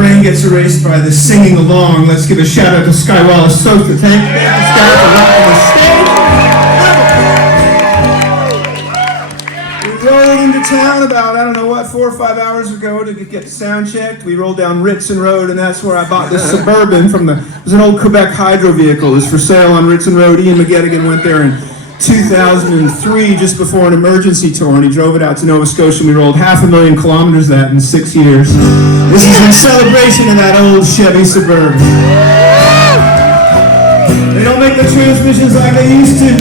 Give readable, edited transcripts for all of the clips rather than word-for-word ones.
brain gets erased by the singing along. Let's give a shout out to Sky Wallace Sosa. Thank you, Sky, for rocking the stage. We rolled into town about, 4 or 5 hours ago to get sound checked. We rolled down Ritson Road, and that's where I bought this Suburban from it was an old Quebec Hydro vehicle. It was for sale on Ritson Road. Ian McGettigan went there in 2003, just before an emergency tour, and he drove it out to Nova Scotia, and we rolled 500,000 kilometers that in 6 years. This is in celebration of that old Chevy Suburban. They don't make the transmissions like they used to.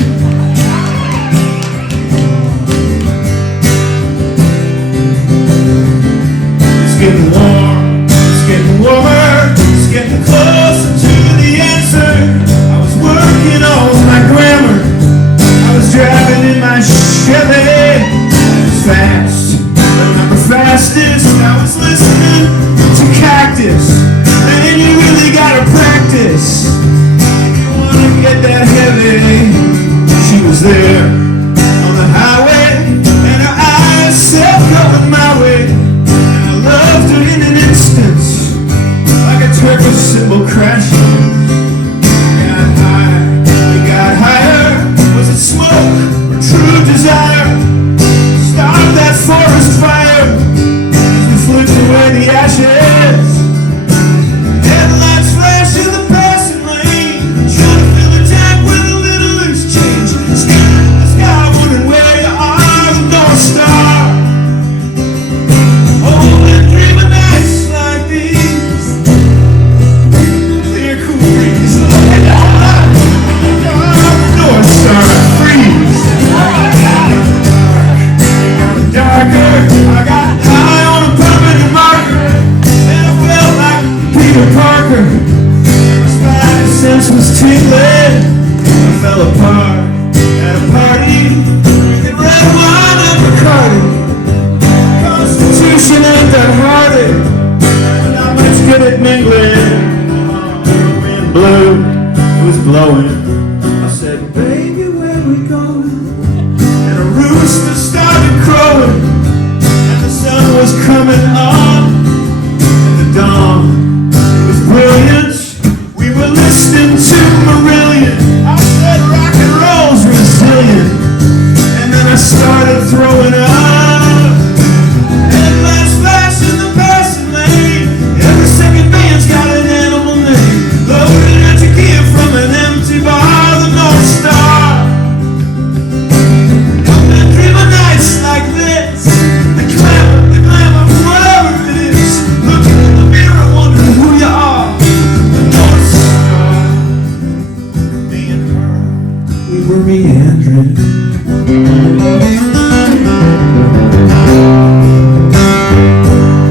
It's getting warm, it's getting warmer, it's getting closer to the answer. I was working on my grammar, I was driving in my Chevy. I was fast, but not the fastest. I was listening to Cactus. Man, you really gotta practice if you wanna get that heavy. She was there on the highway, and her eyes said going my way. And I loved her in an instant, like a Turkish cymbal crashing. Got high, we got higher. Was it smoke or true desire? Stop that forest fire as we flipped away the ashes. Headlights flash in the passing lane, trying to fill the tank with a little loose change. Scanning the sky, wondering where you are, the North Star. Oh, and dreaming nights like these, clear, cool breeze. The North Star freeze. Darker, I got high on a permanent marker, and I felt like Peter Parker. My spidey sense was tingling. I fell apart at a party, drinking red wine and Bacardi. Constitution ain't that hardy, but not much good at mingling. The wind blew, it was blowing. I said, baby, where we going? And a rooster started crowing, and the sun was coming on in the dawn. It was brilliant. We were listening to Marillion. I said rock and roll's resilient, and then I started throwing up. Headlights flash in the passing lane. Every second band's got an animal name. Loaded at your gear from an empty bar, the North Star. Like this, the glamour, whatever it is. Looking in the mirror, wondering who you are. The North Star. Me and her, we were meandering.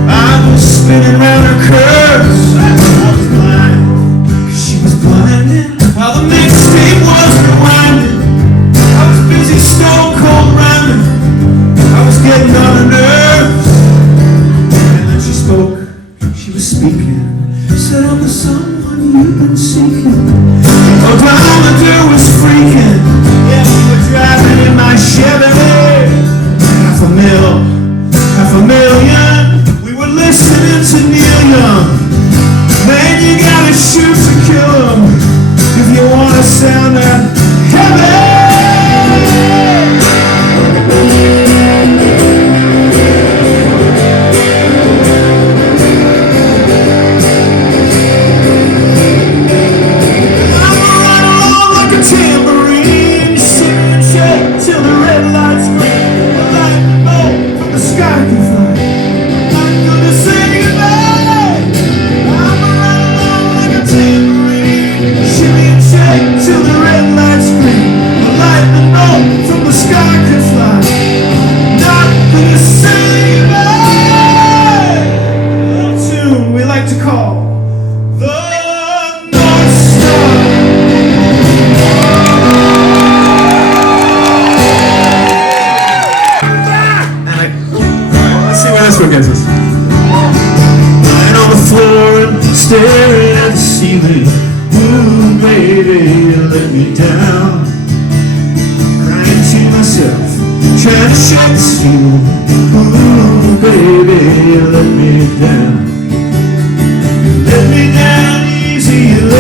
I was spinning round her curves. I was blind, 'cause she was blinded, while the mixtape was rewinding. I was busy stone cold rhyming. I was getting on her nerves, and then she spoke, she was speaking, said I'm the someone you've been seeking. Odometer was freaking, yeah, we were driving in my Chevy. Half a million, we were listening to Neil Young. Man, you gotta shoot to kill him if you wanna sound that heavy. Lying on the floor and staring at the ceiling. Ooh, baby, you let me down. Crying to myself, trying to shake the feeling. Ooh, baby, you let me down.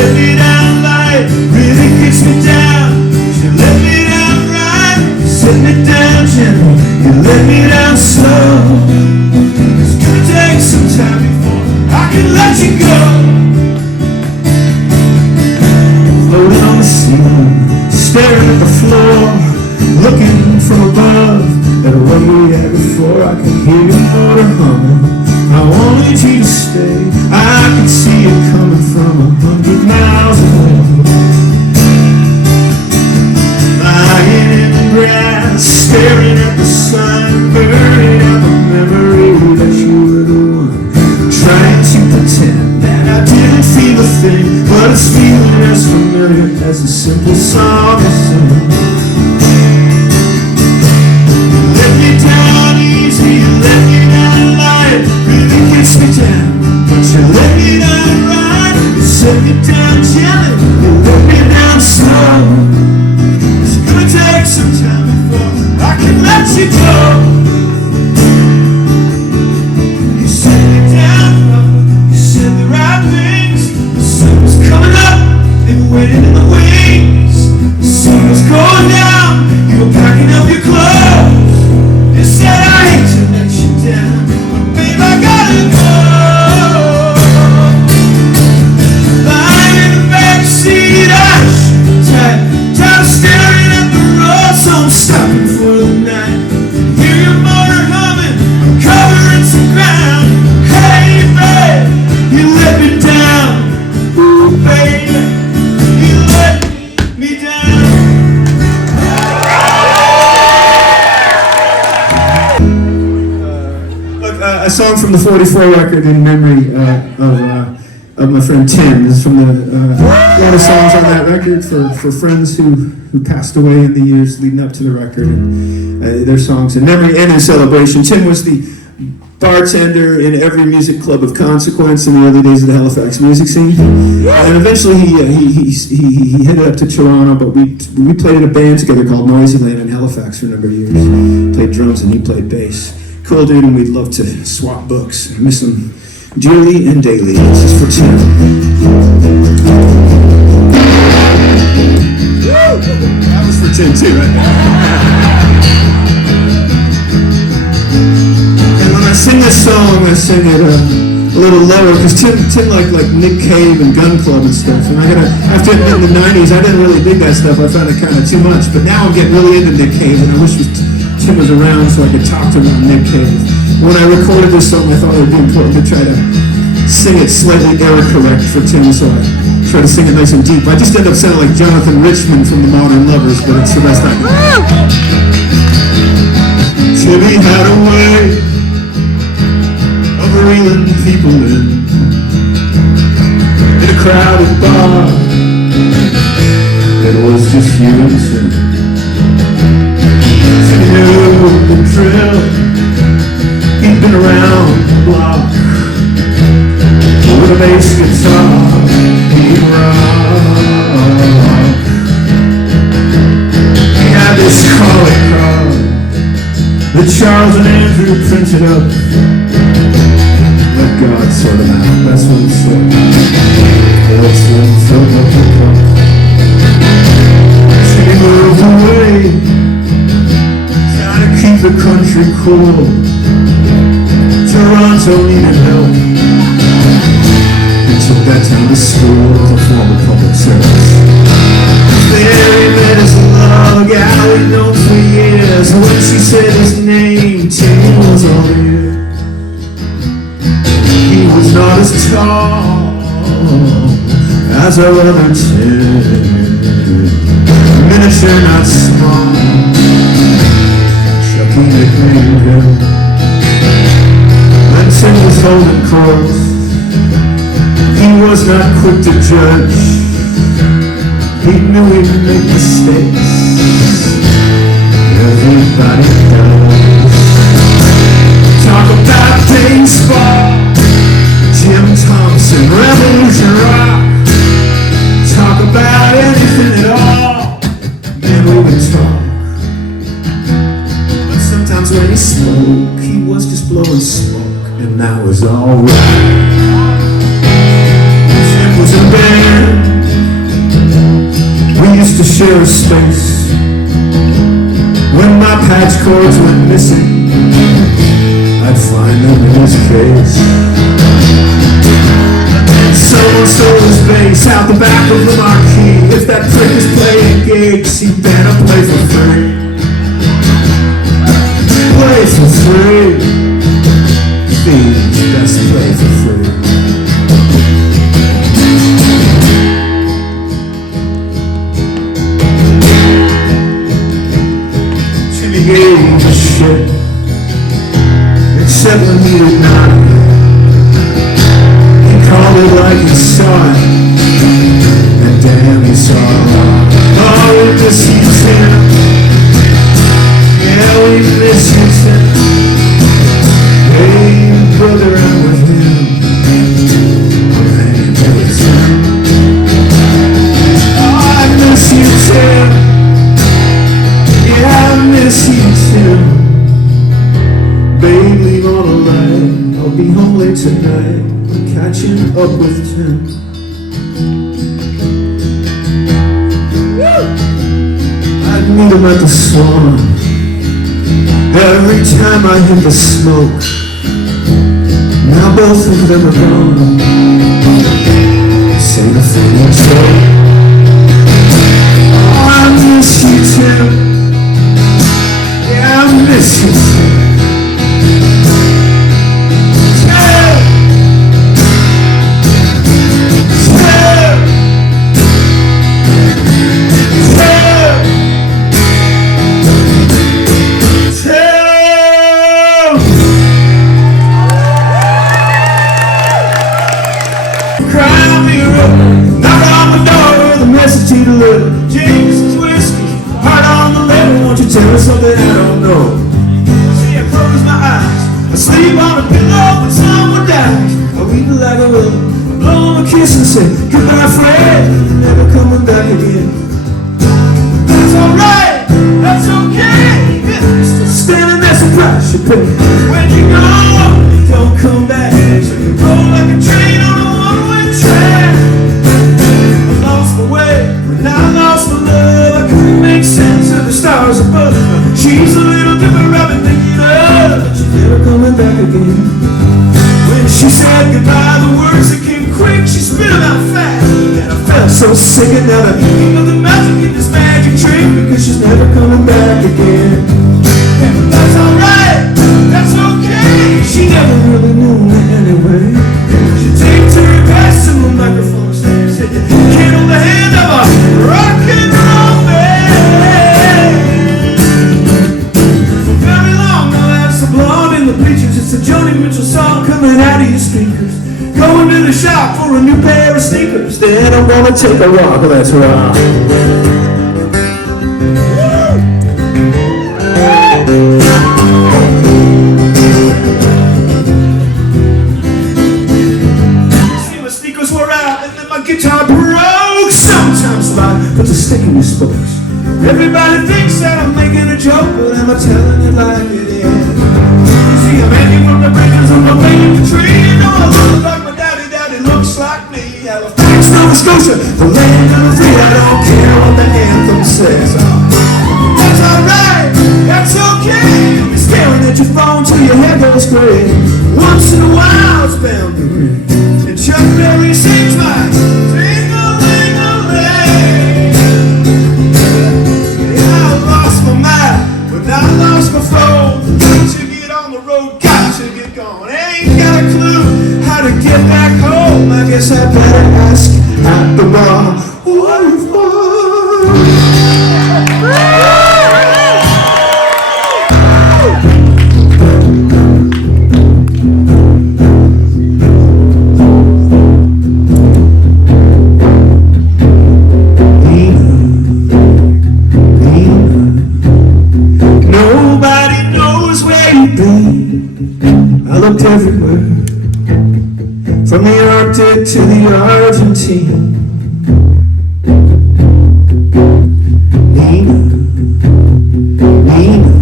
let me down light, really kicks me down. You let me down right, you set me down gentle, you let me down slow. It's gonna take some time before I can let you go. Floating on the ceiling, staring at the floor, looking from above at a one we had before. I could hear your motor humming. I wanted you to stay. I could see it coming from 100 miles away. Lying in the grass, staring at the sun, burning out the memory that you were the one. Trying to pretend that I didn't feel a thing, but it's feeling as familiar as a simple song to sing. Let me down easy, you let me down light, really kicks me down, but you let me down right, you set me down gently, you let me down slow. It's gonna take some time before I can let you go. You set me down, you said the right things. The sun was coming up, they were waiting in the wings. The sun was going down, you were packing up your clothes. You said I hate to let you down, but babe I gotta go. Lying in the backseat, I tired of staring at the road, so I'm stopping for the night. Hear your motor humming, I'm covering some ground. Hey babe, you let me down. Ooh baby, you let me down. A song from the 44 record in memory of my friend Tim. This is from a lot of songs on that record for friends who passed away in the years leading up to the record, and their songs in memory and in celebration. Tim was the bartender in every music club of consequence in the early days of the Halifax music scene, and eventually he headed up to Toronto. But we played in a band together called Noisyland in Halifax for a number of years. Played drums and he played bass. Cool dude, and we'd love to swap books. I miss him dearly and daily. This is for Tim. That was for Tim too, right? And when I sing this song, I sing it a little lower because Tim liked like Nick Cave and Gun Club and stuff. And I have to admit, in the 90s, I didn't really dig that stuff. I found it kind of too much. But now I'm getting really into Nick Cave, and I wish Tim was around so I could talk to him about Nick Cave. When I recorded this song, I thought it would be important to try to sing it slightly error correct for Tim, so I try to sing it nice and deep. I just end up sounding like Jonathan Richman from the Modern Lovers, but it's the best I can do. Timmy had a way of reeling people in a crowded bar. It was just you and Tim. The drill, he'd been around the block with a bass guitar, he'd rock. He had this calling card that Charles and Andrew printed up. Let God sort them out, that's what he said. Let's them fill up the cup. She moved away, keep the country cool. Toronto needed help. He took that town to school to form a public service. There he met his love, a gal he'd known for years. When she said his name, Tim was all ear. He was not as tall as our other Tim. Miniature, not small. Nicknamed him. When Tim was holding court, he was not quick to judge. He knew he'd make mistakes. Everybody does. Talk about baseball, Jim Thompson, Revolution Rock. Talk about anything at all, man, we would talk. Sometimes when he spoke, he was just blowing smoke, and that was alright. Tim was a band, We used to share a space. When my patch cords went missing, I'd find them in his case. Someone stole his bass out the back of the marquee. If that prick is playing gigs, he better play for free. Play for free. Thieves best play for free. Jimmy gave a shit, except when he did not. Called it like he saw it, and damn, he saw it. Oh, we miss you, Tim. Yeah, we miss you, Tim. Hey, brother, I'm with him. Man, that was him. Oh, I miss you, Tim. Yeah, I miss you, Tim. Babe, leave on a light. I'll be home late tonight. Catching up with Tim. I'd meet him at the Swan. Every time I hit the smoke. Now both of them are gone. Say the thing and joke. Oh, I miss you, Tim. Yeah, I miss you, Tim. Jameson's whiskey, heart on the level. Won't you tell me something I don't know? See, I close my eyes, I sleep on a pillow when someone dies. I weep like a willow, blow him a kiss and say, goodbye, Fred, you're never coming back again. That's alright, that's okay. You're still standing there, so price you pay. When you go, you don't come back. So you go like a train on a one-way track. I lost my way. I lost my love, I couldn't make sense of the stars above. She's a little different rabbit than you know, but she's never coming back again. When she said goodbye, the words that came quick, she spit them out fast. And I felt so sick, and now the meaning of the magic in this magic trick, because she's never coming back again. And that's alright, that's okay. She never really knew me anyway. She takes her past to the microphone stand, said you can't hold the hand of a rock and roll band. For very long now, that's the blonde in the bleachers. It's a Joni Mitchell song coming out of your speakers. Going to the shop for a new pair of sneakers. Then I'm gonna take a walk, let's rock. See, my sneakers wore out and then my guitar broke. Sometimes life puts a stick in your spokes. Everybody thinks that I'm making a joke, but I'm telling it like it is. You see, I'm hanging from the branches of my favorite tree. You know I look like my daddy, daddy looks like me. Halifax, Nova Scotia, the land of the free. I don't care what the anthem says. That's alright, that's okay. You're staring at your phone till your head goes gray. Once in a while it's bound to rain, and Chuck Berry sings my ding-a-ling-a-ling. Yeah, I lost my mind, but I lost my phone. Got to get on the road, got to get going. Ain't got a clue how to get back home. I guess I better ask at the bar. What if I looked everywhere, from the Arctic to the Argentine. Nina, Nina,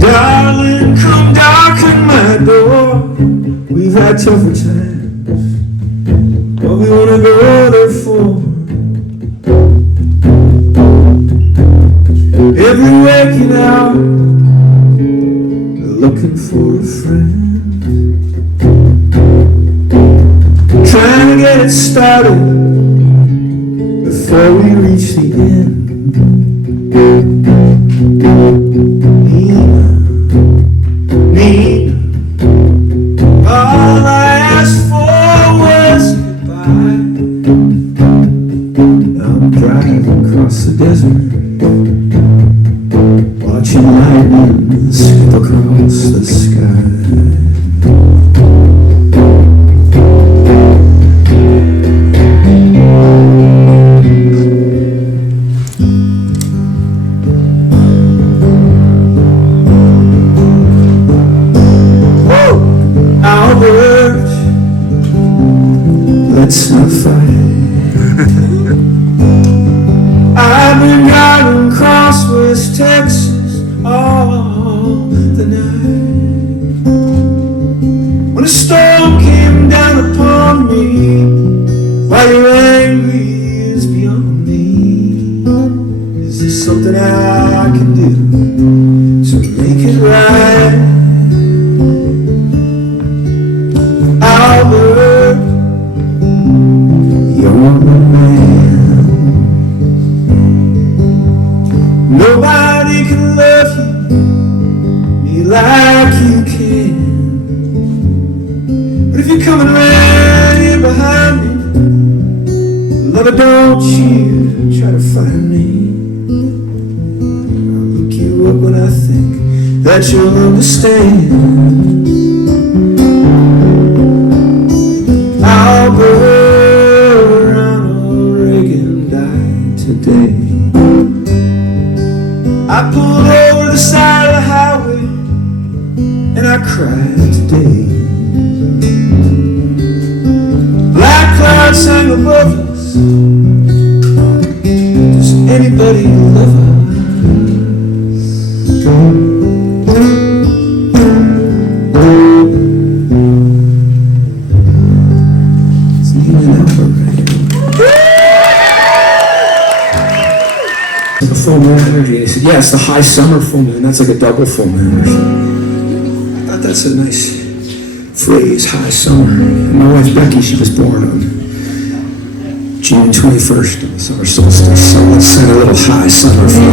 darling, come darken my door. We've had tougher times, but we wanna go there for. every waking hour, looking for a friend, trying to get it started before we reach the end. Nina, all I asked for was goodbye. I'm driving across the desert, watching lightning skip across the sky. Albert, let's not fight. I've been driving across West Texas all the night. When a storm came down upon me, why you're angry is beyond me. Is there something I can do to make it right? Albert, you're the man. Nobody can love you like you can. But if you're coming around here behind me, lover, don't you try to find me. I'll look you up when I think that you'll understand. Albert, Ronald Reagan died today. I pulled over the side of the highway and I cried today. Black clouds hang above us. Does anybody love us? The full moon energy. He said, yeah, it's the high summer full moon. That's like a double full moon or something. I thought that's a nice phrase, high summer. And my wife Becky, she was born on June 21st on the summer solstice. So let's sing a little high summer for you.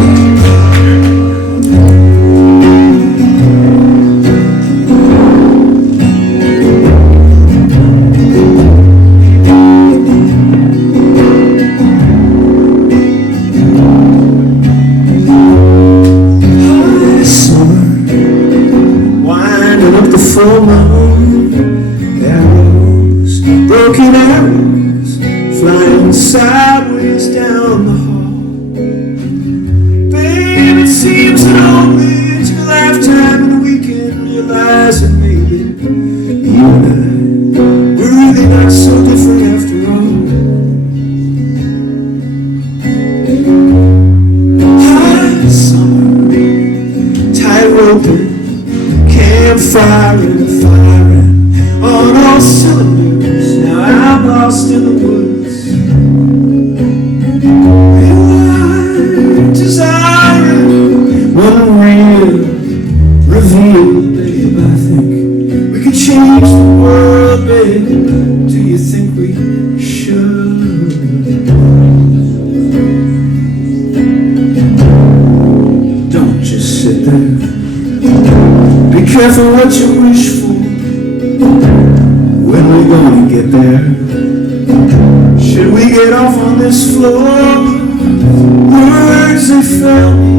Full moon, arrows, broken arrows, flying sideways down the hall. Babe, it seems that only took a lifetime and a weekend realizing maybe you and I were really not so different after all. High summer, tight roping, campfire, firing on all cylinders. Now I'm lost in the woods. You are desiring one real reveal, babe. I think we could change the world, babe. Do you think we should? Don't just sit there. Be careful what you wish for. When we're gonna get there? Should we get off on this floor? Words they fail me,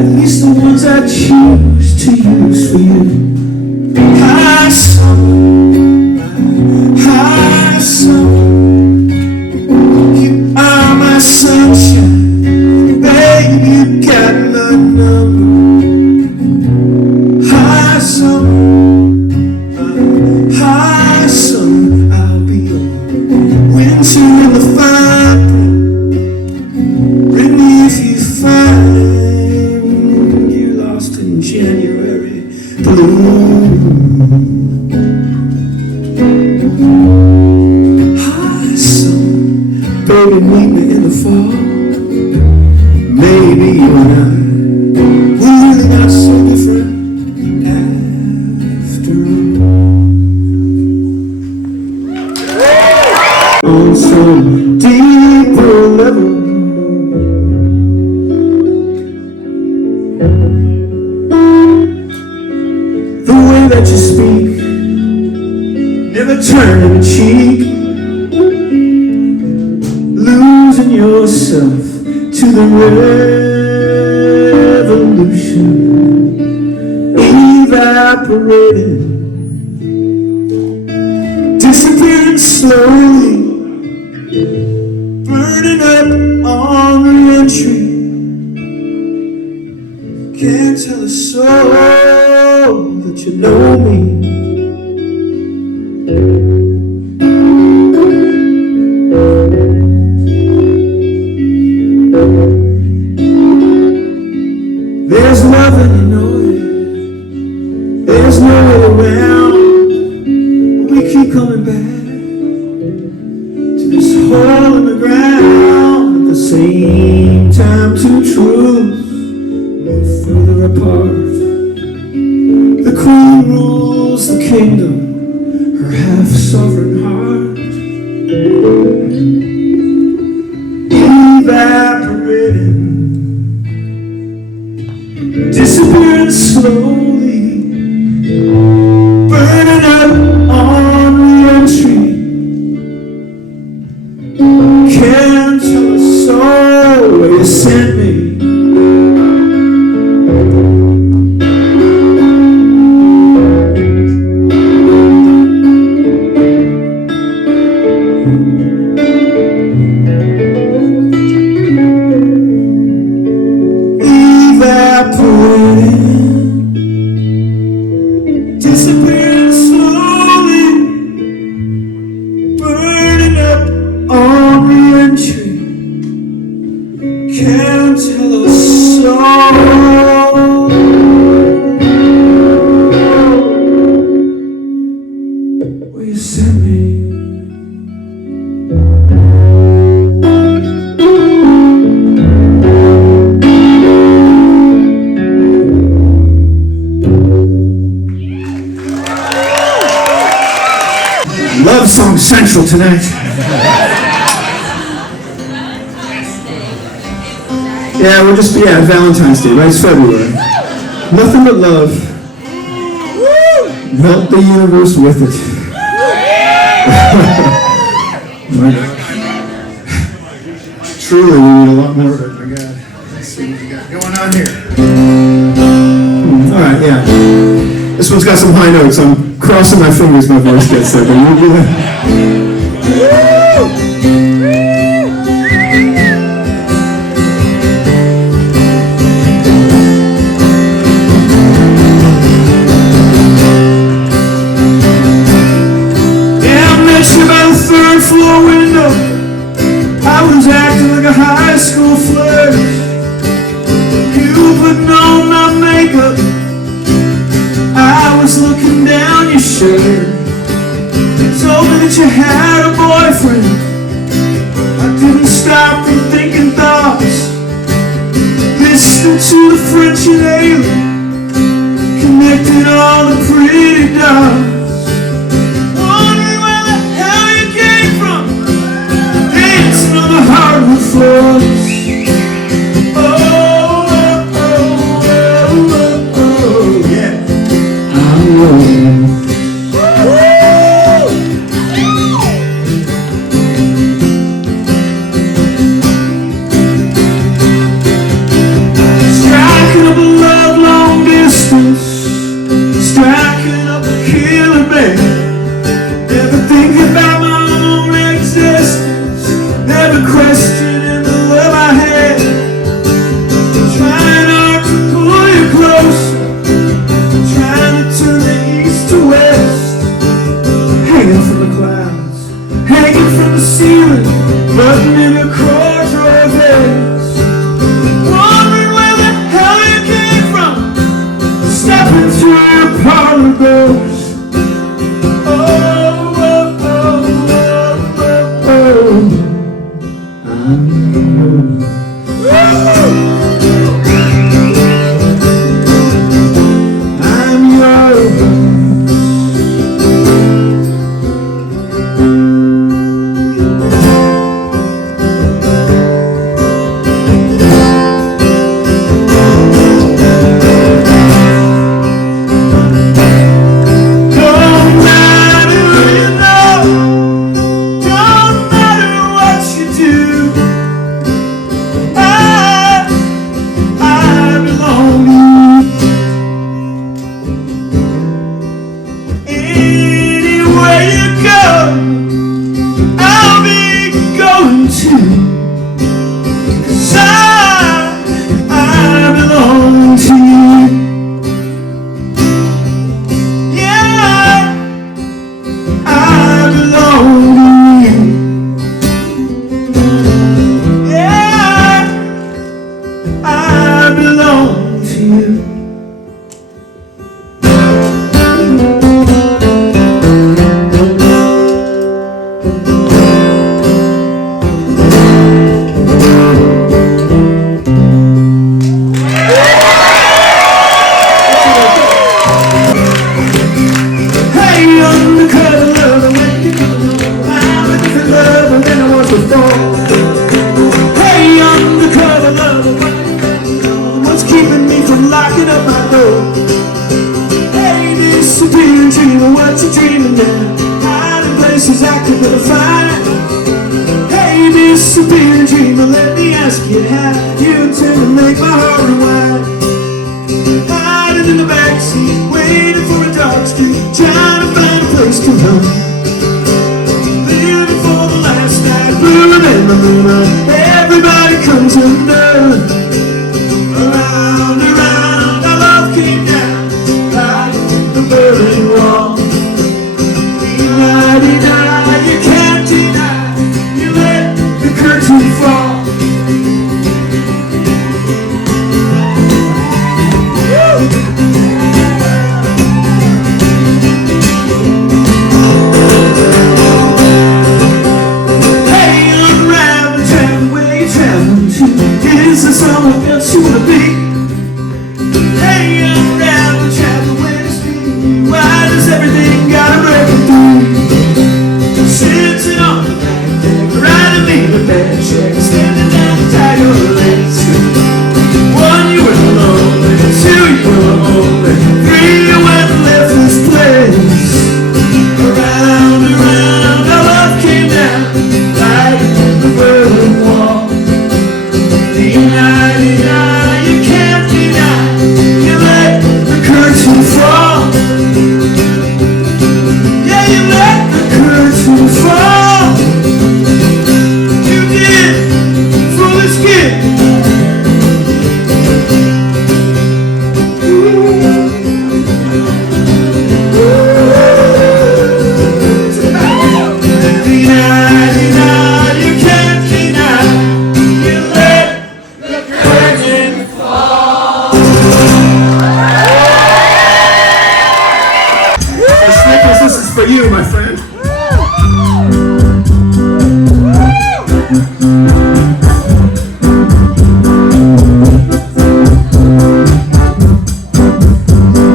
at least the ones I choose to use for you. High summer, high summer, you are my sunshine, baby, you got my number. High summer, I'll be your winter in the fine print. Bring me if you find you're lost in January blue. High summer, baby, meet me in the fall. May maybe you and I, we're really not so different after all. On some deeper level, the way that you speak, never turning a cheek, losing yourself to the revolution, evaporating, disappearing slowly, burning up on re-entry. Can't tell a soul that you know me. There's love and you know it. There's no way around. We keep coming back to this hole in the ground. At the same time, two truths move further apart. The queen rules the kingdom, her half-sovereign heart evaporating, disappearing slowly, burning up on re-entry. Can't tell a soul where you sent me. Evaporating, disappearing slowly, burning up on re-entry. Can't tell a soul where you sent me. Love song central tonight. Yeah, we'll just be at Valentine's Day, right? It's February. Nothing but love. Melt the universe with it. Truly, we need a lot more of it. My God. Let's see what we got going on here. All right, yeah. This one's got some high notes. I'm crossing my fingers my voice gets there, but you'll do that. Yeah, I met you by the third floor window. I was acting like a high school flirt. You putting on my makeup, I was looking down your shirt. You told me that you had a boyfriend. I didn't stop from thinking thoughts, listening to the French and alien, connecting all the pretty dots, wondering where the hell you came from, dancing on the hardwood floors. Striking up a love long distance, striking up a kill to build a fire. Hey, Mr. Beer Dreamer, let me ask you how you intend to make my heart rewind. Hiding in the backseat, waiting for a dark street, trying to find a place to run. Living for the last night, blooming in the moonlight. Everybody comes undone. Around, around, our love came down like the Berlin Wall. Deny, deny, you can't deny, you let the curtain fall. Is there someone else you wanna be? Hey, I'm around the travel when it's me. Why does everything gotta break it through? Sitting on the back deck, riding me the bad check, standing down the Tiger Lakes. One, you were lonely. Two, you were lonely. Three, you went and left this place. Around, around, our love came down like the Berlin Wall. Deny, deny, you can't deny, you let the curtain fall. Yeah, you let the curtain fall. You did, foolish kid. Deny, deny, you can't deny, you let this is for you, my friend.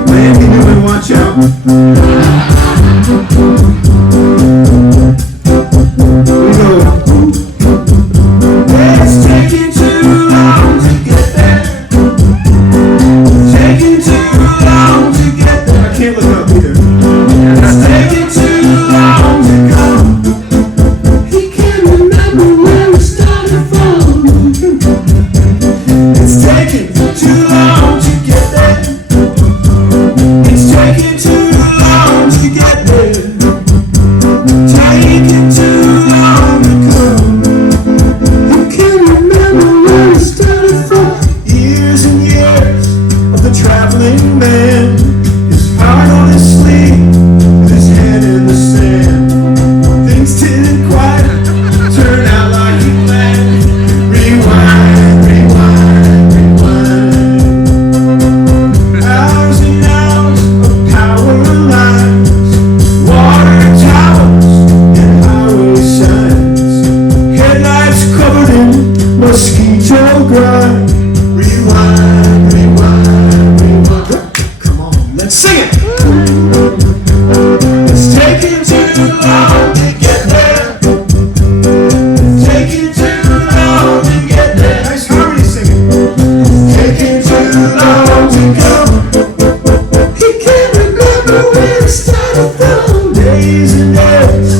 Man, you better watch out. We go. It's taking too long to get there. Taking too long to get there. I can't look up either. It's taking too long to come. He can't remember where we started from. It's taking too long to get there. It's taking too long to get there. Taking too long to come. You can't remember where we started from. Years and years of the traveling man, his heart on his sleeve, his head in the sand. Things didn't quite turn out like he planned. Rewind, rewind, rewind. Hours and hours of power lines, water towers and highway signs, headlights covered in mosquito grime. Rewind, rewind, rewind. Come on, let's sing it. It's taking too long to get there. It's taking too long to get there. Nice harmony singing. It's taking too long to come. He can't remember where it started from. Days and days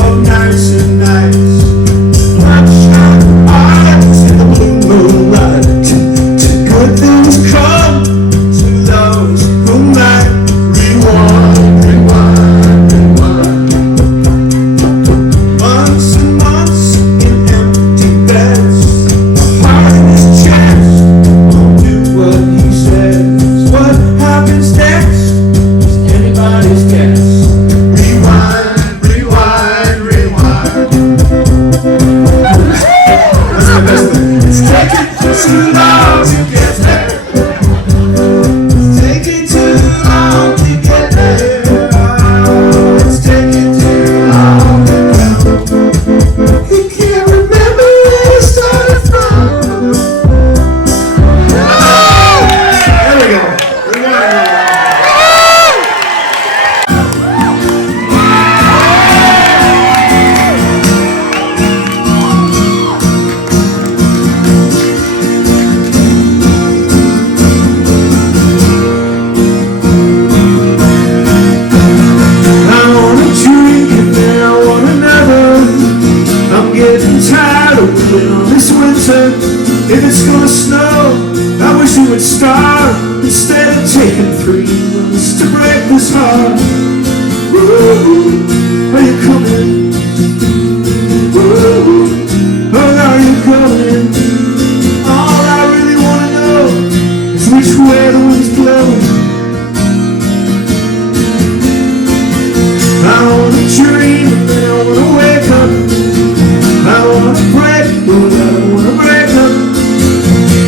of nights and nights, bloodshot eyes in the blue moonlight. Good things come to those who might. Rewind, rewind, rewind. Months and months in empty beds, a heart in his chest won't do what he says. What happens next is anybody's guess. Rewind, rewind, rewind. would starve instead of taking 3 months to break this heart. Ooh, are you coming? Ooh, oh, are you coming? All I really want to know is which way the wind's blowing. I want to dream and then I want to wake up. I want to break, but I don't want to break up.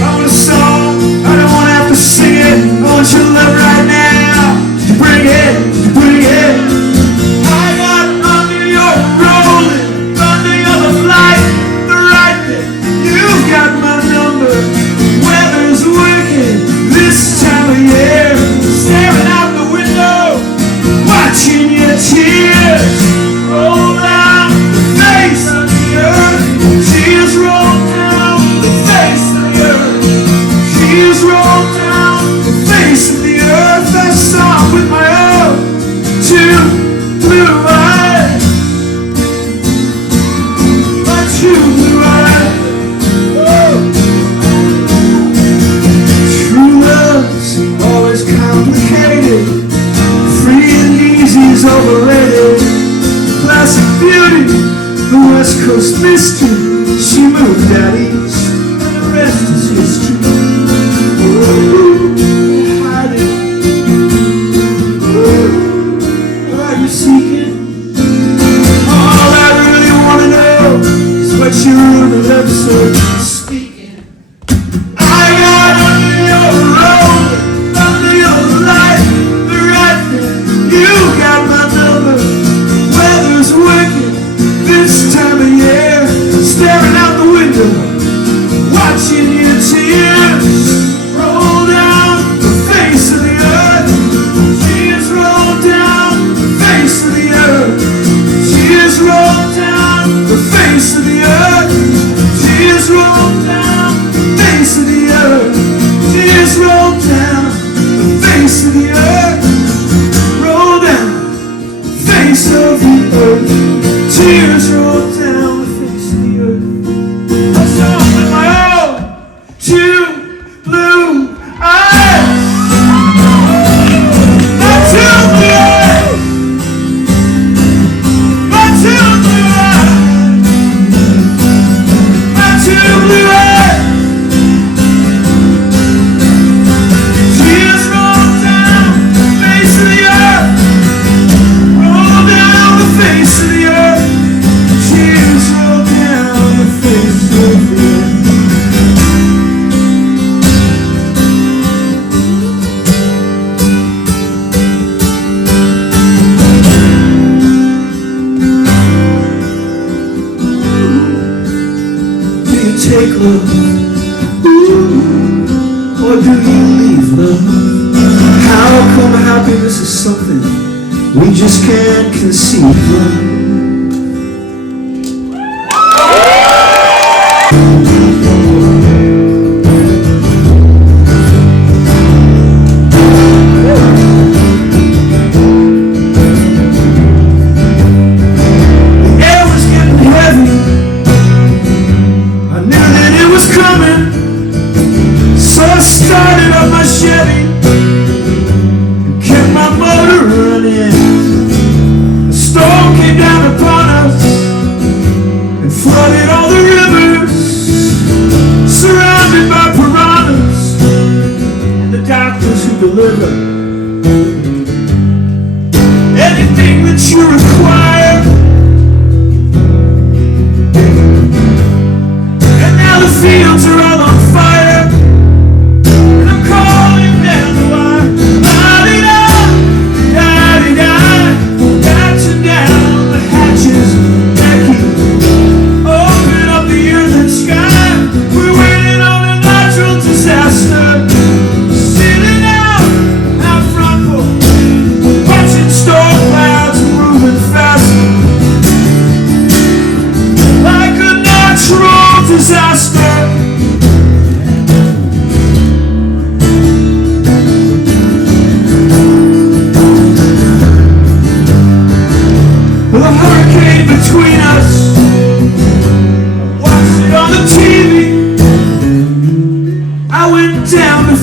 I want a song, I don't want to have to sing it. I want your love right now. You bring it, you bring it. I got under your rolling, under your light, the right thing. You've got my number. Weather's wicked this time of year. Staring out the window, watching your tears roll down the face of the earth. Tears roll down the face of the earth. Tears roll down the face of the earth. I saw with my own 2 blue eyes. My 2 blue eyes. True love's always complicated. Free and easy's overrated. Classic beauty, the West Coast mystery. She moved out east, and the rest is history. Ooh, hiding. Ooh, what are you seeking? All I really want to know is what you really love so speaking. I got under your robe, under your light, the right thing. You got my number. Weather's wicked this time of year. Staring out the window, watching your tears roll down the face of the earth. Tears roll down the face of the earth. Tears roll down the face of the earth. Tears roll down the face of the earth. Tears roll down the face of the earth. Roll down the face of the earth. Tears roll down the face of the earth. I saw with my own 2 blue eyes. My 2 blue eyes. My 2 blue eyes. My 2 blue eyes. Tears roll down the face of the earth. Roll down the face of the earth. Tears roll down the face of the earth. Do you take love? Ooh, or do you leave love? How come happiness is something we just can't conceive of? Started up my Chevy and kept my motor running. A storm came down upon us and flooded all the rivers, surrounded by piranhas and the doctors who deliver anything that you require. And now the fields are all on fire. down the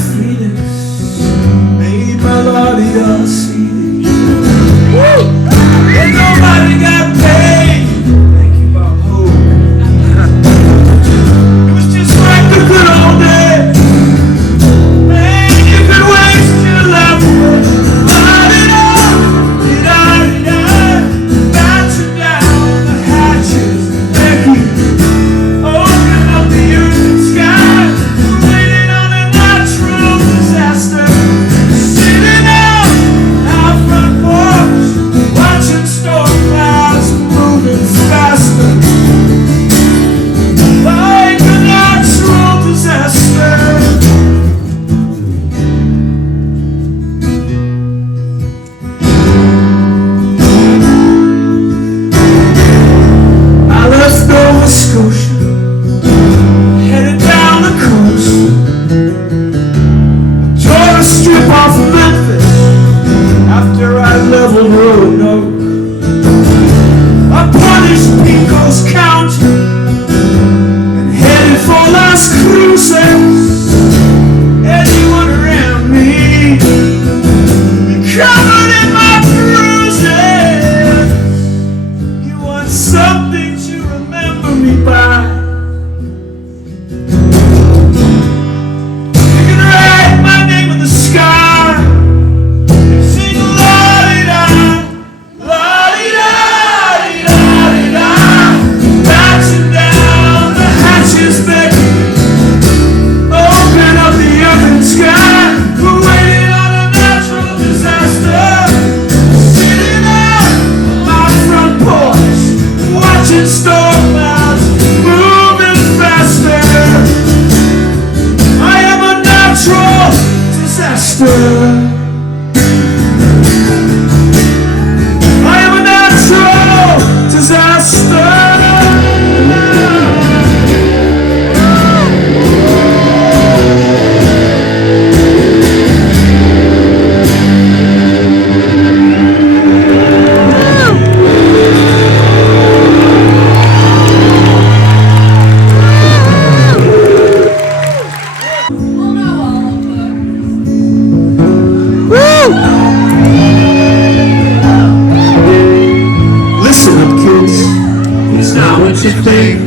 not what you think.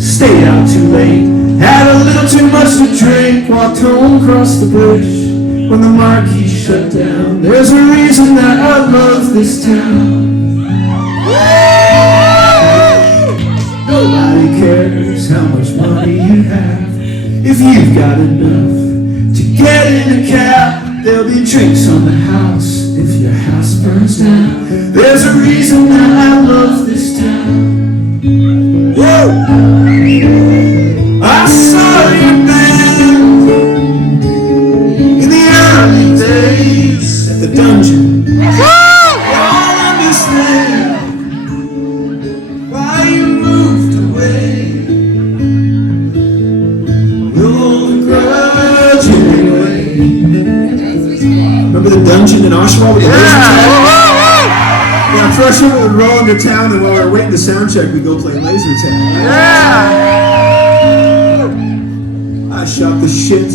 Stayed out too late, had a little too much to drink. Walked home across the bridge when the marquee shut down. There's a reason that I love this town. Nobody cares how much money you have. If you've got enough to get in a cab, there'll be drinks on the house if your house burns down. There's a reason that I love this town. Woo! I saw your band in the early days at the dungeon. Y'all understand why you moved away. We'll hold a grudge anyway. Remember the dungeon in Oshawa with the laser tag? Yeah, Freshman would roll into town, and while we were waiting to sound check, we'd go play laser tag. I shot the shit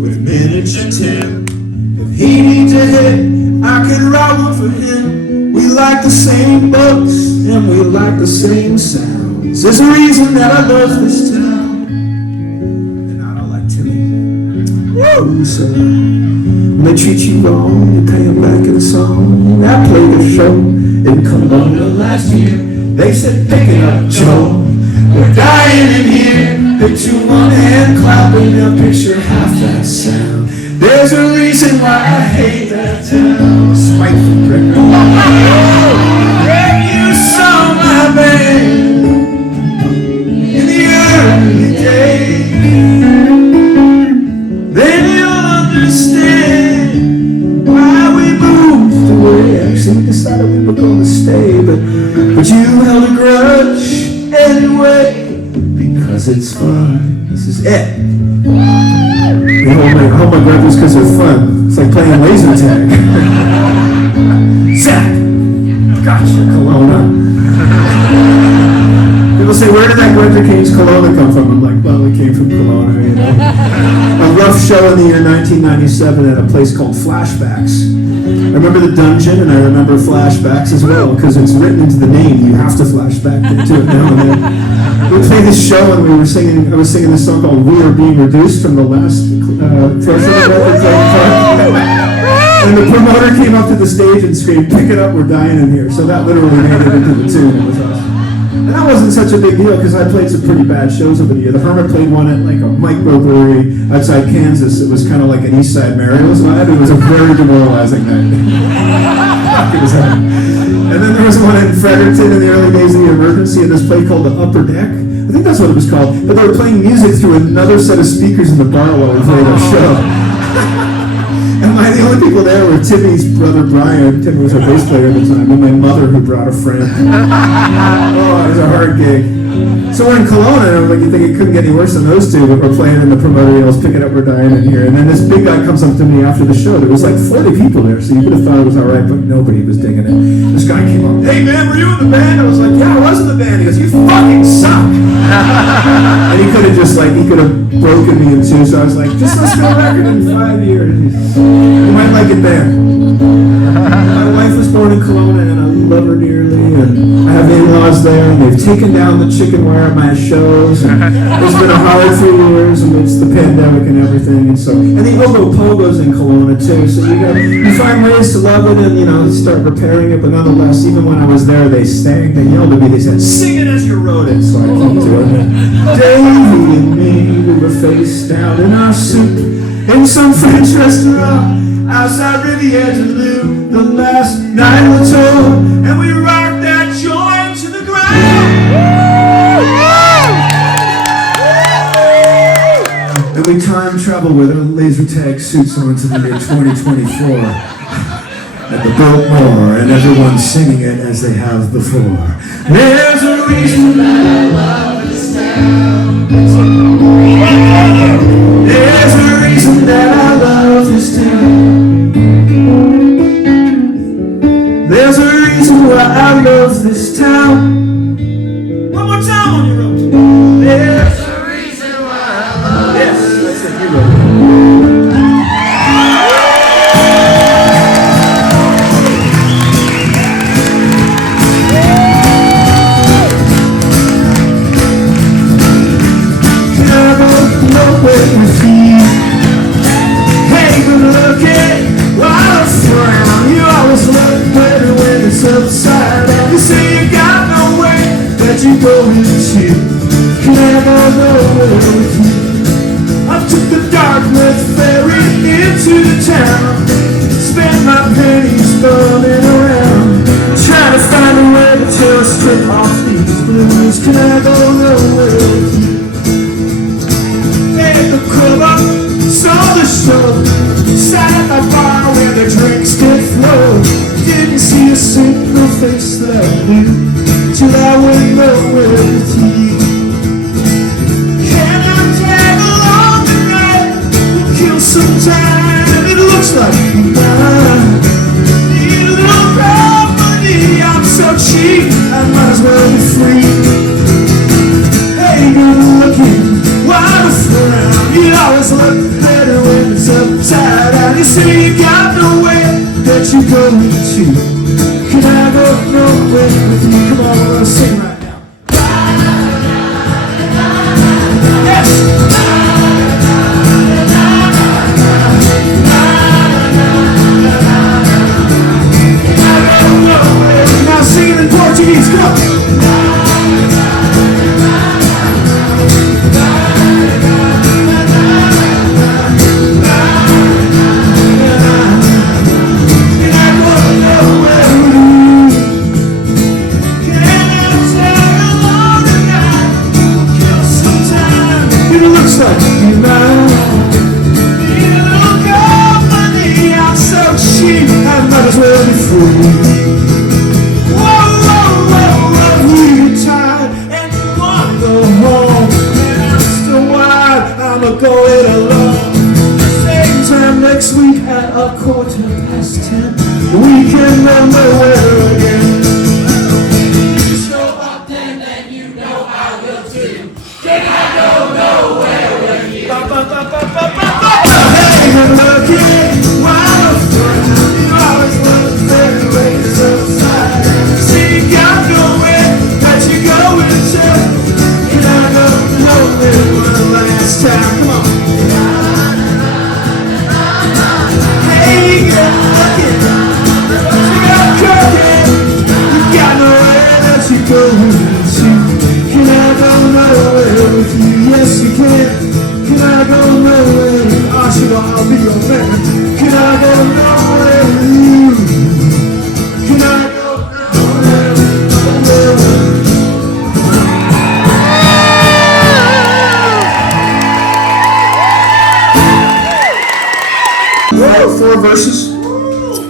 with miniature Tim. If he needs a hit, I could write one for him. We like the same books, and we like the same sounds. There's a reason that I love this town. And I don't like Timmy. Woo! So when they treat you wrong, you pay them back in a song. I played a show in Kelowna last year. They said, pick it up, Joe. We're dying in here. Picture one hand clapping, now picture half that sound. There's a reason why I hate that town. Spiteful prick. You saw my band in the early days. Then you'll understand why we moved away. Actually, we decided we were going to stay, but you held a grudge anyway. Because it's fun. This is it. You hold my grudges because they're fun. It's like playing laser tag. Zach! Gotcha, Kelowna. People say, where did that grudge against Kelowna come from? I'm like, well, it came from Kelowna, you know. A rough show in the year 1997 at a place called Flashbacks. I remember the dungeon, and I remember flashbacks as well, because it's written into the name. You have to flashback to it now and then. We played this show, and I was singing this song called We Are Being Reduced from the last Threshold record. And the promoter came up to the stage and screamed, pick it up, we're dying in here. So that literally made it into the tune. It was awesome. And that wasn't such a big deal, because I played some pretty bad shows over the year. The Hermit played one at like a microbrewery outside Kansas. It was kind of like an East Side Mario's vibe. It was a very demoralizing night. It was hard. And then there was one in Fredericton in the early days of the emergency, and this place called the Upper Deck. I think that's what it was called. But they were playing music through another set of speakers in the bar while we played our show. And the only people there were Timmy's brother Brian. Timmy was our bass player at the time, and my mother who brought a friend. Oh, it was a hard gig. So we're in Kelowna, and I'm like, you think it couldn't get any worse than those two, but we're playing, and the promoter yells, pick it up, we're dying in here. And then this big guy comes up to me after the show. There was like 40 people there, so you could have thought it was all right, but nobody was digging it. This guy came up, hey man, were you in the band? I was like, yeah, I was in the band. He goes, you fucking suck. And he could have broken me in two, so I was like, just let's go record in 5 years. You might like it there. My wife was born in Kelowna, and I love her dearly, and I have in-laws there, and they've taken down the chicken wire at my shows, and it's been a hard few years amidst the pandemic and everything, and the Ogopogo's in Kelowna too, so you find ways to love it and, start repairing it, but nonetheless, even when I was there, they yelled at me, they said, sing it as you wrote it, so I keep doing it. Davey and me, we were face down in our soup, in some French restaurant, outside Riviera de Lou, the last night of the tour, and we rocked that joint to the ground. And we time travel with our laser tag suits on to the year 2024 at the Biltmore, and everyone's singing it as they have before. There's a reason that I love this town. There's a reason that I love this town. There's a reason why I love this town. One more time on your own. There's a reason why I love this town. Yes, that's it. You wrote it. that you go into? Can I go nowhere with you? I took the darkness ferry into the town, spent my pennies bumming around, trying to find a way to just strip off these blues. Can I go nowhere with you? At the club, I saw the show, sat at the bar where the drinks did flow. Didn't see a single face that I knew till I went nowhere with you. Can I tag along tonight? We'll kill some time. It looks like mine. Need a little company. I'm so cheap, I might as well be free. Hey, good looking, why the frown? You always look better when it's upside down. You say you got nowhere that you go into. Can I go nowhere with you? Come on, we're gonna sing right now. Yes! Can I go nowhere? Now sing it in Portuguese, come on. Next week at 10:15, we can go nowhere again. Show up then you know I will too. Can I go nowhere with you? Hey, good looking, wild friend, you always look very ways upside down. See, you got nowhere that you go into. Can I go nowhere one last time? Come on. Go with you. Can I go nowhere with you? Yes, you can. Can I go nowhere with you? Oshawa, I'll be your man. Can I go nowhere with you? Can I go nowhere with you? We wrote 4 verses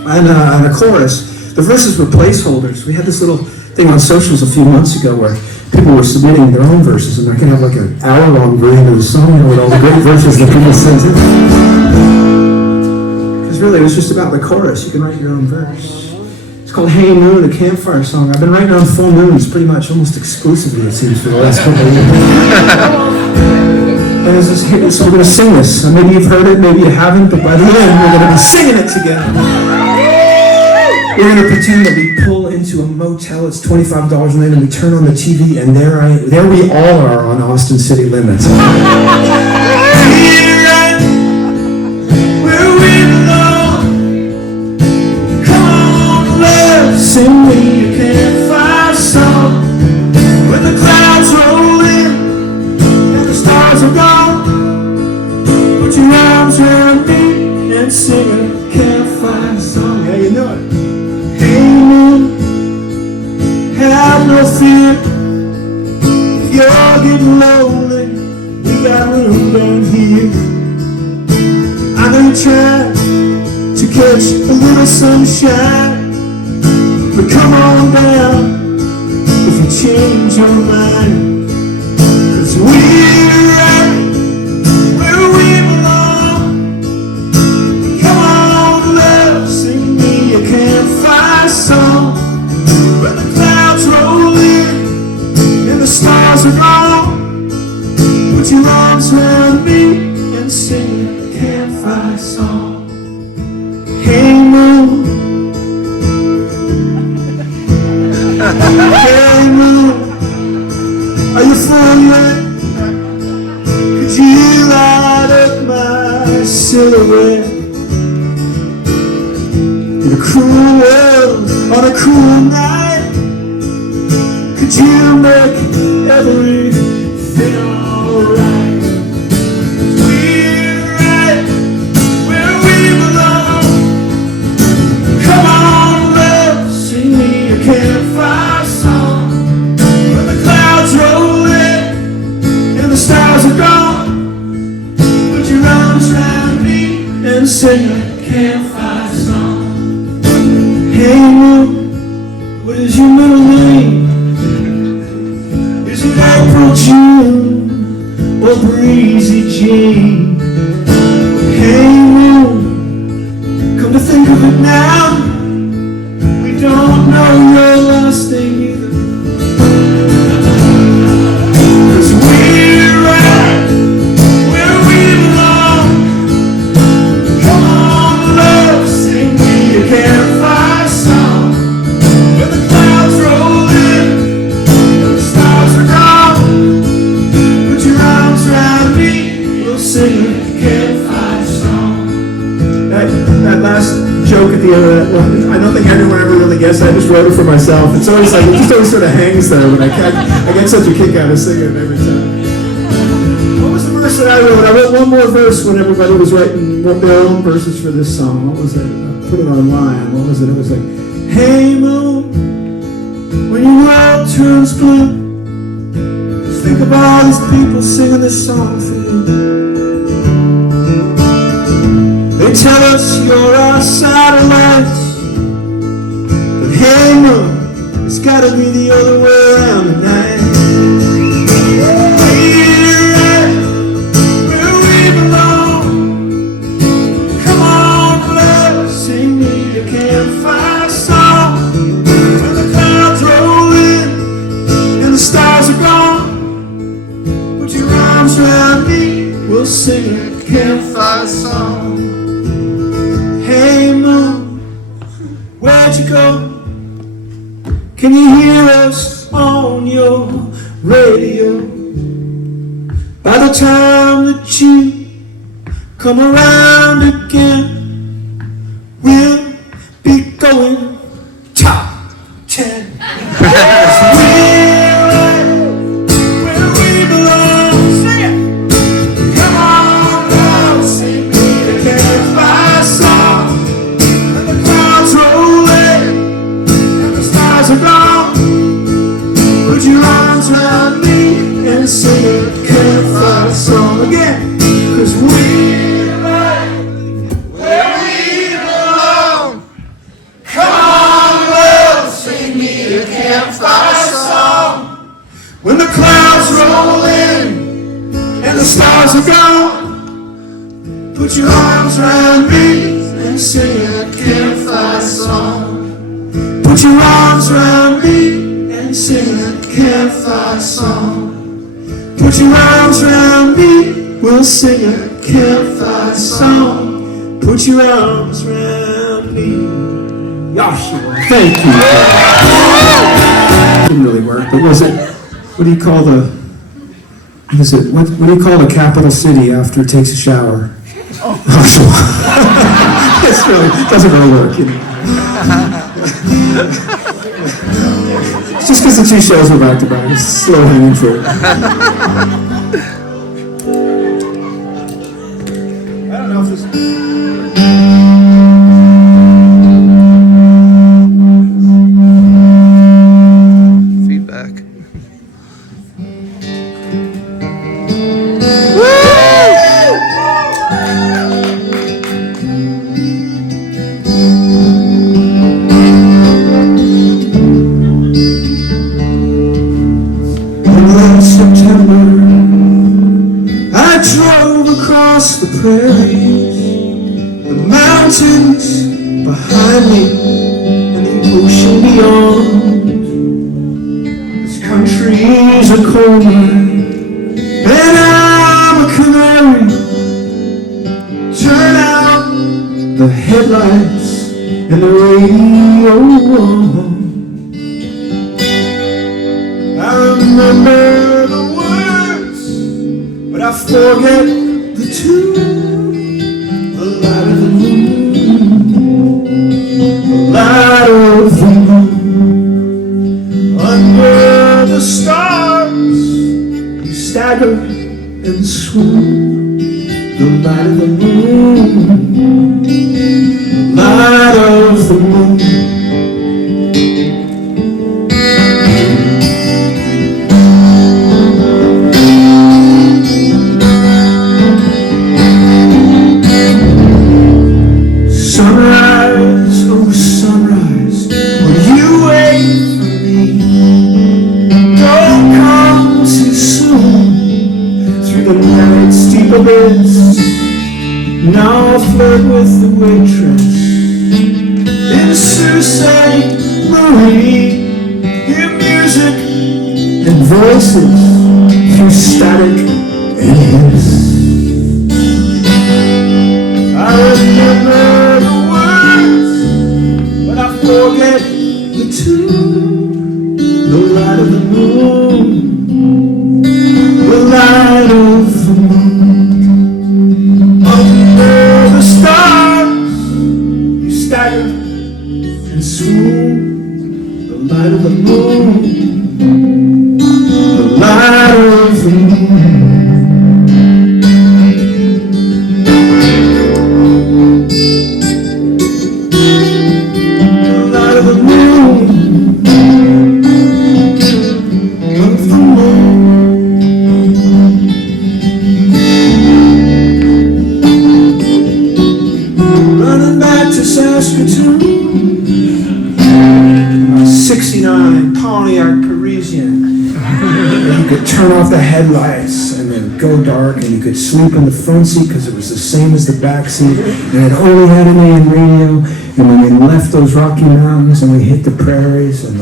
and a chorus. The verses were placeholders. We had this little thing on socials a few months ago where people were submitting their own verses, and they're going to have like an hour-long version of the song, with all the great verses that people sent in. Because really, it was just about the chorus. You can write your own verse. It's called Hey Moon, a campfire song. I've been writing on full moons pretty much almost exclusively, it seems, for the last couple of years. And so we're going to sing this. Maybe you've heard it, maybe you haven't, but by the end, we're going to be singing it together. We're going to pretend that we pull into a motel, it's $25 a night, and we turn on the TV, and there we all are on Austin City Limits. Where we belong. Come on, love, sing me a campfire song. When the clouds roll in and the stars are gone, put your arms around me and sing a campfire song. Yeah, you know it. Hey moon, have no fear. If you're getting lonely, we got room down here. I know you tried to catch a little sunshine, but come on down if you change your mind. 'Cause we're right where we belong. Come on, love, sing me a campfire song. When the clouds roll in and the stars are gone, put your arms around me and sing a campfire song. Hey moon, hey moon, are you full yet? Could you light up my silhouette? In a cruel world, on a cruel night, could Could you make everything alright? We're right where we belong. Come on, love, sing me a campfire song. When the clouds roll in and the stars are gone, put your arms around me and sing a campfire song. Hey moon, what is your middle name? Is it April, June, or Breezy Jane? Hey moon, come to think of it now, we don't know your last name either. 'Cause we're right where we belong. Come on, love, sing me a campfire song. When the clouds roll in and the stars are gone, put your arms around me, we'll sing a campfire song. That last joke at the end of that one, I don't think anyone ever really guessed. I just wrote it for myself. It's always like, it just always sort of hangs there, but I get such a kick out of singing it every time. What was the verse that I wrote? I wrote one more verse when everybody was writing their own verses for this song. What was it? I put it online. What was it? It was like, hey moon, when your world turns blue, just think of all these people singing this song for you. They tell us you're our satellites, but hey moon, it's gotta be the other way around tonight. We're right where we belong. Come on, love, sing me a campfire song. When the clouds roll in and the stars are gone, put your arms around me, we'll sing a campfire song. Hey moon, where'd you go? Can you hear us on your radio? By the time that you come around again, we'll be going top 10. We're right where we belong. Sing it. Come on, love, sing me a campfire song. When the clouds roll in and the stars are gone, put your arms around me and sing a campfire song again. 'Cause we're right where we belong. Come on, love, sing me a campfire song. When the clouds roll in and the stars are gone, put your arms around me and sing a campfire song. Put your arms around me and sing a campfire song. Put your arms around me, we'll sing a campfire song. Put your arms around me. Joshua, thank you. Didn't really work, but was it, what do you call the, what do you call the capital city after it takes a shower? Oshawa. It doesn't really work, you know. It's just because the two shows were back to back. It's still hanging fruit. I don't know if this. Feedback. Last September, I drove across the prairies, the mountains behind me, and the ocean beyond. This country's a coal mine, and I'm a canary. Turn out the headlights and the radio on. I remember the words, but I forget the tune. The light of the moon, the light of the moon, under the stars, you stagger and swoon. The light of the moon, the light of the moon. Sunrise, oh sunrise, will you wait for me? Don't come too soon through the night steep abyss. Now I'll flirt with the waitress in Sault Ste. Marie. Hear music and voices through static and hiss. I remember the words, but I forget the tune. The light of the moon, the light of the moon. Under the stars, you stagger and swoon. The light of the moon, the light of the moon. Saskatoon, 69 Pontiac Parisian. And you could turn off the headlights and then go dark, and you could sleep in the front seat because it was the same as the back seat, and it only had an AM radio. And when we left those Rocky Mountains and we hit the prairies and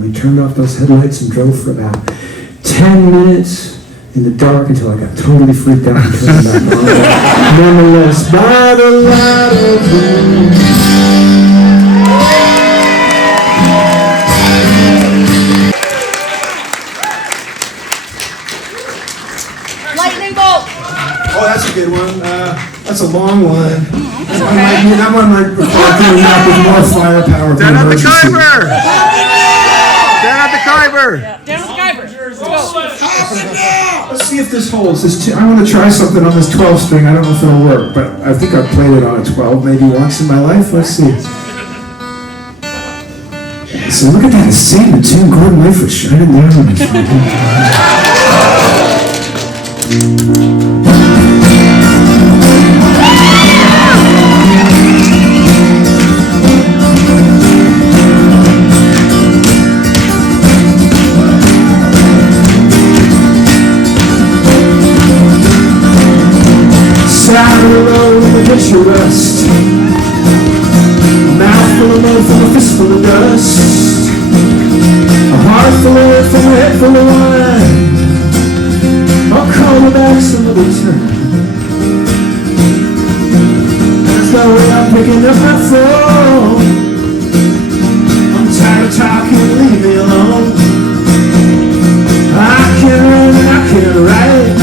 we turned off those headlights and drove for about 10 minutes in the dark until I got totally freaked out and turned back on. Nonetheless, by the light of the moon. Lightning bolt. Oh, that's a good one. That's a long one. That one might require coming up with more firepower. Down at the Khyber! Down at the Khyber! Down with Guyver. Let's go. Let's see if this holds. I want to try something on this 12 string. I don't know if it'll work, but I think I've played it on a 12 maybe once in my life. Let's see. So look at that, it's same the tune. Gordon Lightfoot shining down on this. Your rust, a mouth full of mouth and a fist full of dust, a heart full of earth and a head full of wine. I'll call you back some other time. That's the way I'm picking up my phone. I'm tired of talking, leave me alone. I can't run and I can't write.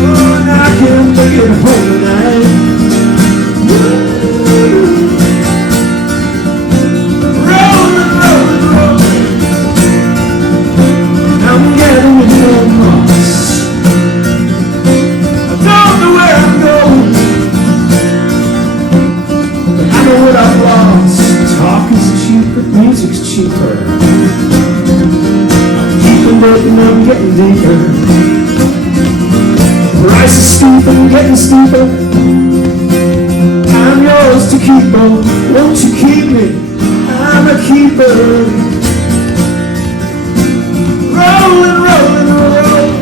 Oh, and I can't make it home tonight. Music's cheaper. I'm working, I'm getting deeper. Price is steep and getting steeper. I'm yours to keep, oh, won't you keep me? I'm a keeper. Rolling, rolling, rolling.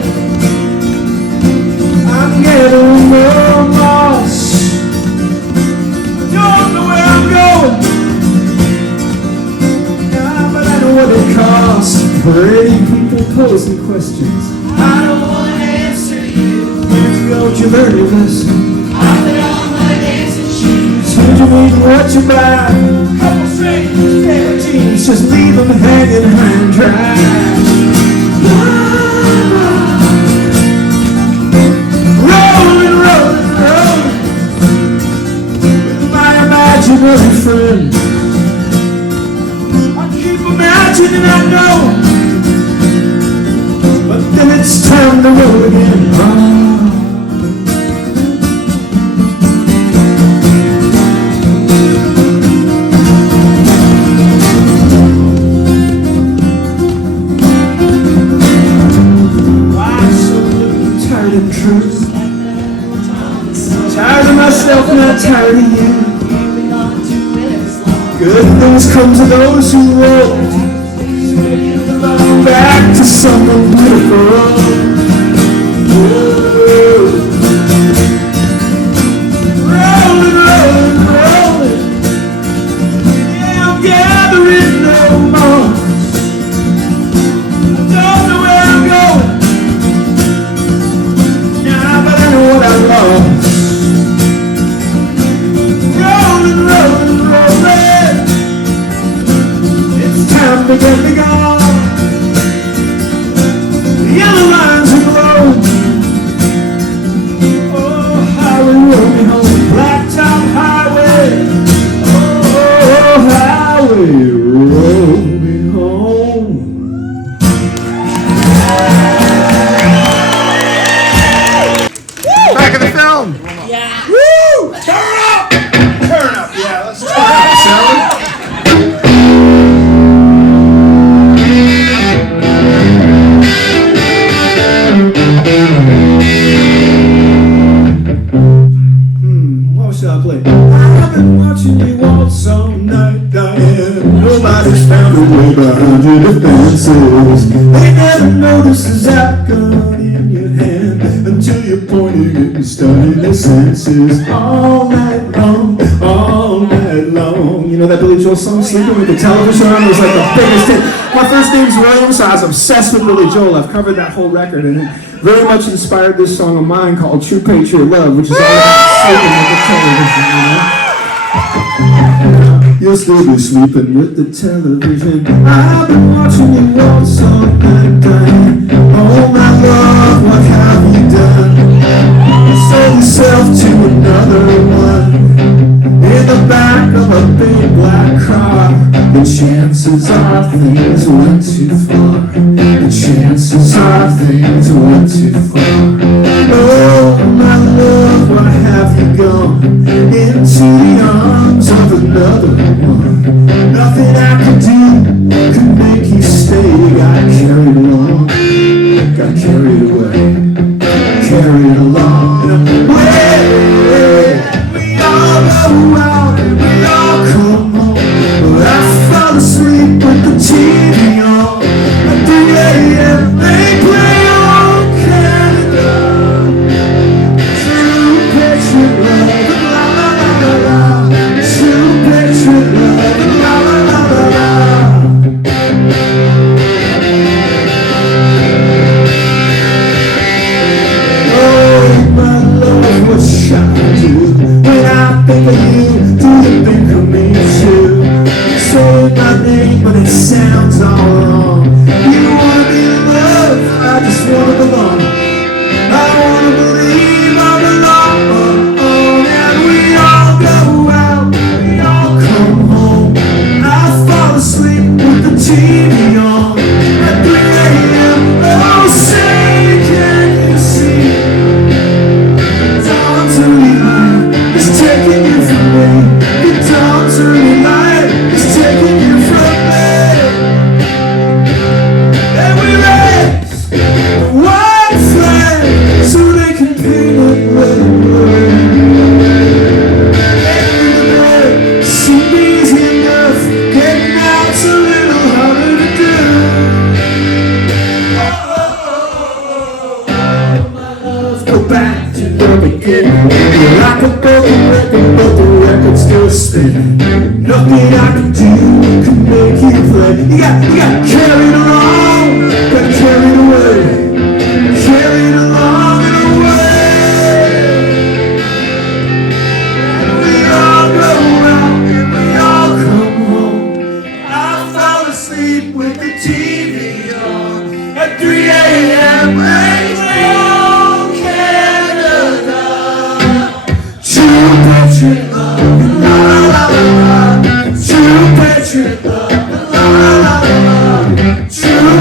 I'm getting more moss. Don't know where I'm going. What it costs. Pretty people posing questions. I don't want to answer you. Where'd you go? Did you learn your lesson? I put on my dancing shoes. Who'd you meet and what you buy? Couple strangers, pair of jeans. Just leave them hanging high and dry. Rolling, rolling, rolling with my imaginary friend. Imagining I know then it's time to roll again. I'm so tired and true. Tired of myself, not tired of you. Good things come to those who roll back to someone beautiful. Rolling, rolling, rolling. Yeah, I'm gathering no more. I don't know where I'm going. Nah, but I know what I lost. Rolling, rolling, rolling. It's time to get me gone. The yellow lines are glowing. Oh, highway, roll me home. Blacktop highway. Oh, highway, roll me home. Back in the film. Woo! Turn up! Turn up, yeah, let's turn up, shall we? What should I play? I've been watching you waltz all night, Diane. Nobody's found a way behind your defenses. They never notice there's alcohol in your hand until you're pointing and studying their senses all night long, all night long. You know that Billy Joel song, Sleeping with the Television On? It was like the biggest hit. My first name's William, so I was obsessed with Billy Joel. I've covered that whole record, and it very much inspired this song of mine called True Patriot Love, which is all about sleeping with the television, you know? You'll still be sleeping with the television. I've been watching you waltz all night, Diane. Oh my love, what have you done? You sold yourself to another one in the back of a big black car. The chances are things went too far. The chances are things went too far. Oh my love, why have you gone into the arms of another one? Nothing I could do could make you stay. You got carried along, got carried away, carried along in a way. We all go out and we all come home, but I fell asleep with the TV on. At 3 a.m. they play on Canada. True patriot love, la la la la la. True patriot love, la la la la la. Oh my love, what shall I do when I think of you? Do you think of me too? You say my name, but it sounds all wrong. You wanna be in love, I just wanna belong. I wanna believe I belong. And we all go out, we all come home. I fall asleep with the TV on at 3 a.m. Oh, say, can you see? Dawn to me light is taking you from me. The dawn to me light is taking you from me. And we raise the white flag so they can paint it red and blue. End of the day seemed easy enough. Getting out's a little harder to do. Go back to the beginning. You're like a broken record, but the record's still spinning. Nothing I can do can make you play. You got carried along, got carried away, carried along and away. And we all go out and we all come home. I fall asleep with the TV on at 3 a.m. True patriot love, la la la la. True patriot love, la la la la. True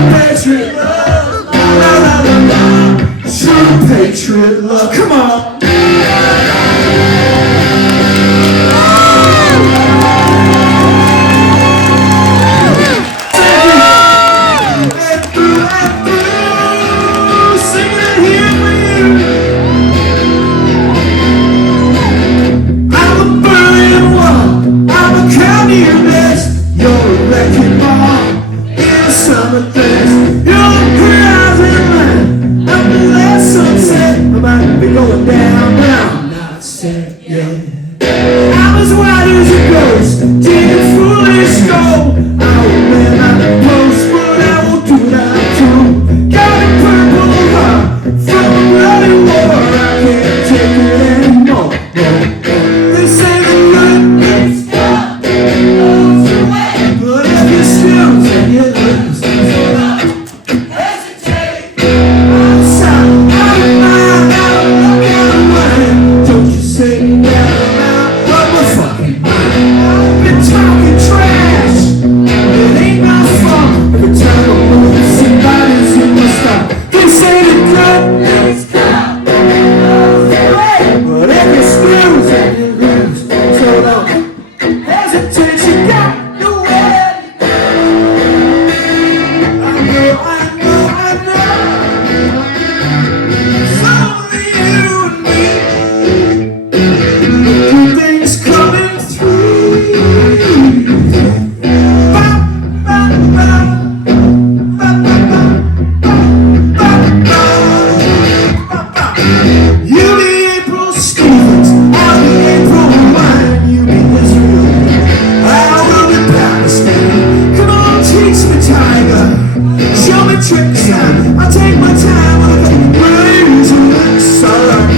tricks. I take my time. I got brains and licks. Alright.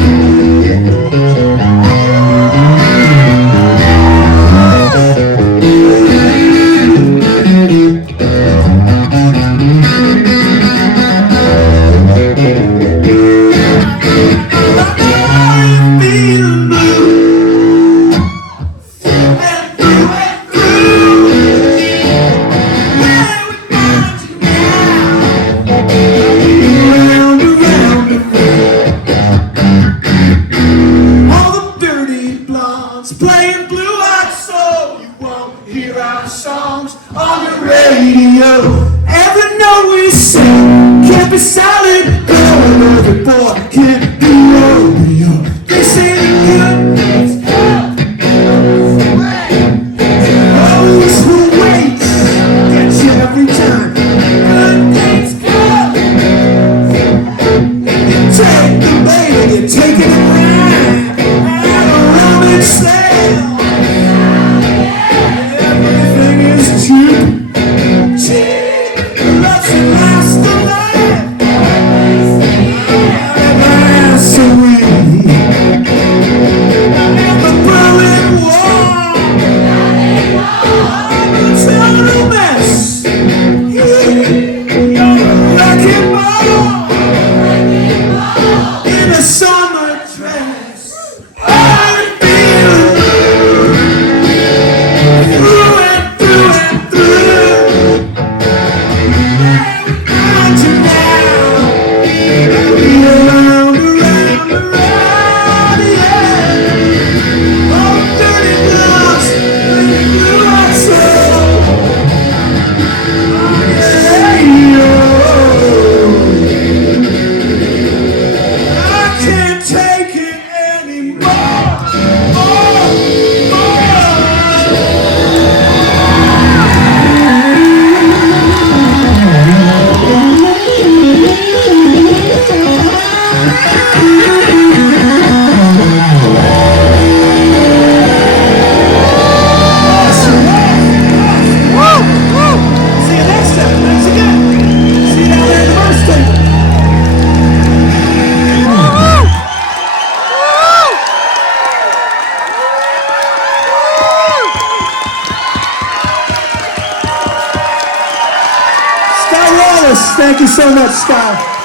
Playing blue-eyed soul, you won't hear our songs on the radio. Every note we sing can't be silent. Girl, every boy can't be rodeo. They say the good, oh, this will wait, gets you every time. Good things good. You take the bait and you take it around. And a rummage sale. Everything is cheap, cheap. Love's the last of life. And I serene. And the berlin wall. I'm a total mess. You're a wrecking ball. In a summer dress. I feel through and through and through. Want you now. Around, around, around, yeah. Oh, dirty gloves, dirty blue-eyed soul. Oh, yeah, I can't take it anymore. More, more. See you next time. Thanks again. See you down there at the first table. Sky Wallace, thank you so much, Sky.